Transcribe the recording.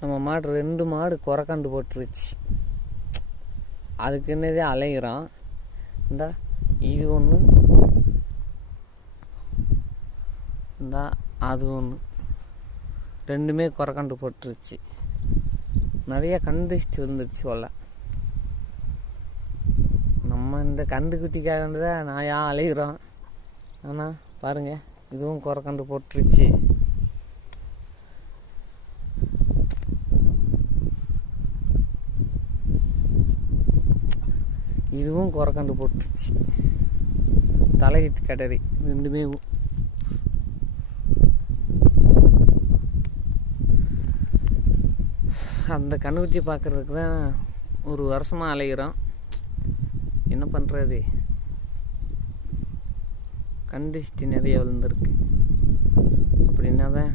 நம்ம மாடு 2 மாடு குறைக்கண்டு போட்டுருச்சு. அதுக்குன்னதே அலைகிறோம். இந்தா இது ஒன்று, இந்தா அது ஒன்று, 2மே குறைக்கண்டு போட்டுருச்சு. நிறைய கண்டிஷ்டி வந்துருச்சு போல. நம்ம இந்த கண்டு குட்டிக்காக தான் நாயா அலைகிறோம். ஆனால் பாருங்கள், இதுவும் குறைக்கண்டு போட்டுருச்சு. இதுவும் குறைக்கண்டு போட்டுருச்சு. தலையிட்டு கடறி 2மே. அந்த கண்ணுக்குட்டி பார்க்குறதுக்கு தான் ஒரு வருஷமாக அலைகிறோம். என்ன பண்ணுறது, கண்டிஷ்டி நிறைய விழுந்திருக்கு. அப்படின்னா தான்